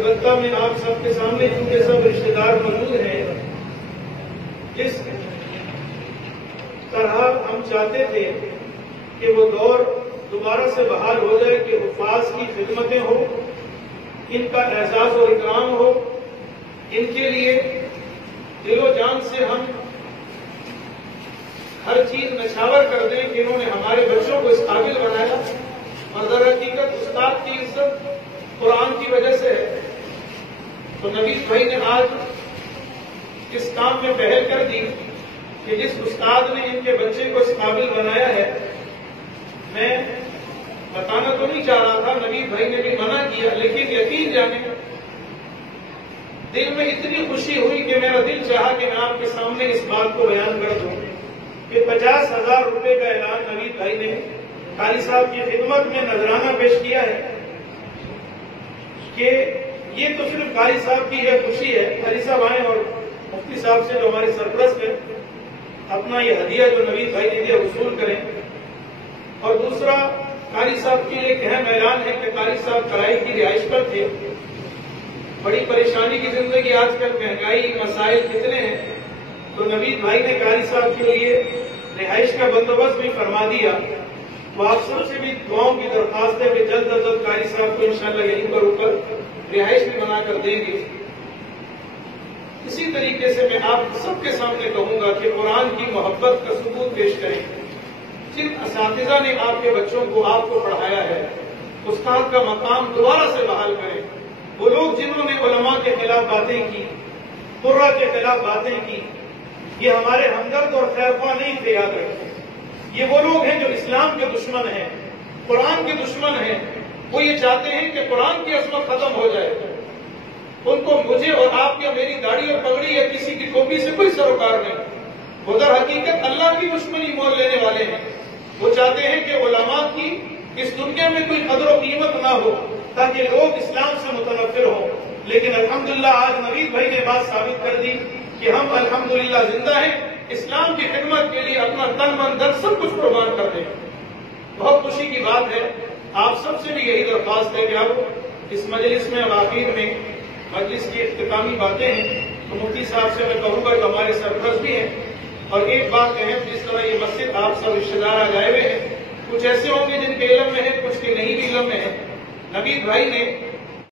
البتہ میں آپ سب کے سامنے چونکہ سب رشتے دار موجود ہیں، جس طرح ہم چاہتے تھے کہ وہ دور دوبارہ سے بحال ہو جائے کہ حفاظ کی خدمتیں ہوں، ان کا اعزاز و اکرام ہو، ان کے لیے دل و جان سے ہم ہر چیز نچھاور کر دیں کہ انہوں نے ہمارے بچوں کو اس قابل بنایا، اور در حقیقت استاد کی عزت قرآن کی وجہ سے ہے۔ تو نوید بھائی نے آج اس کام میں پہل کر دی کہ جس استاد نے ان کے بچے کو اس قابل بنایا ہے، میں بتانا تو نہیں چاہ رہا تھا، نوید بھائی نے بھی منع کیا، لیکن یقین جانے دل میں اتنی خوشی ہوئی کہ میرا دل چاہا کہ میں آپ کے سامنے اس بات کو بیان کر دوں کہ 50,000 روپے کا اعلان نوید بھائی نے قاری صاحب کی خدمت میں نذرانہ پیش کیا ہے کہ یہ تو صرف قاری صاحب کی یہ خوشی ہے، قاری صاحب آئیں اور مفتی صاحب سے جو ہمارے سرپرست ہیں اپنا یہ ہدیہ جو نوید بھائی نے دیا وصول کریں۔ اور دوسرا قاری صاحب کے لیے اہم اعلان ہے کہ قاری صاحب کرائی کی رہائش پر تھے، بڑی پریشانی کی زندگی آج کل، مہنگائی، مسائل کتنے ہیں، تو نوید بھائی نے قاری صاحب کے لیے رہائش کا بندوبست بھی فرما دیا۔ تو آپ سب سے بھی دعاؤں کی درخواست ہے کہ جلد از جلد قاری صاحب کو انشاءاللہ یہیں پر اوپر رہائش بھی بنا کر دیں گے۔ اسی طریقے سے میں آپ سب کے سامنے کہوں گا کہ قرآن کی محبت کا ثبوت پیش کریں۔ جن اساتذہ نے آپ کے بچوں کو آپ کو پڑھایا ہے، استاد کا مقام دوبارہ سے بحال کریں۔ وہ لوگ جنہوں نے علماء کے خلاف باتیں کی، قرہ کے خلاف باتیں کی، یہ ہمارے ہمدرد اور خیرخواہ نہیں تھے، یاد رکھیں۔ یہ وہ لوگ ہیں جو اسلام کے دشمن ہیں، قرآن کے دشمن ہیں۔ وہ یہ چاہتے ہیں کہ قرآن کی عظمت ختم ہو جائے۔ ان کو مجھے اور آپ یا میری داڑھی اور پگڑی یا کسی کی ٹوپی سے کوئی سروکار نہیں۔ وہ در حقیقت اللہ کی دشمنی مول لینے والے ہیں۔ وہ چاہتے ہیں کہ علماء کی اس دنیا میں کوئی قدر و قیمت نہ ہو تاکہ لوگ اسلام سے متنفر ہوں۔ لیکن الحمدللہ آج نوید بھائی نے بات ثابت کر دی کہ ہم الحمدللہ زندہ ہیں، اسلام کی خدمت کے لیے اپنا تن من دھن سب کچھ قربان کر دیں۔ بہت خوشی کی بات ہے، آپ سب سے بھی یہی درخواست ہے کہ آپ اس مجلس میں اور آخر میں مجلس کی اختتامی باتیں ہیں تو مفتی صاحب سے میں کہوں گا جو ہمارے سرپرست بھی ہیں، اور ایک بات اہم، جس طرح یہ مسجد آپ سب رشتے دار آ جائے ہوئے ہیں، کچھ ایسے ہوں گے جن کے علم میں ہے، کچھ کے نہیں بھی علم میں ہے۔ نوید بھائی نے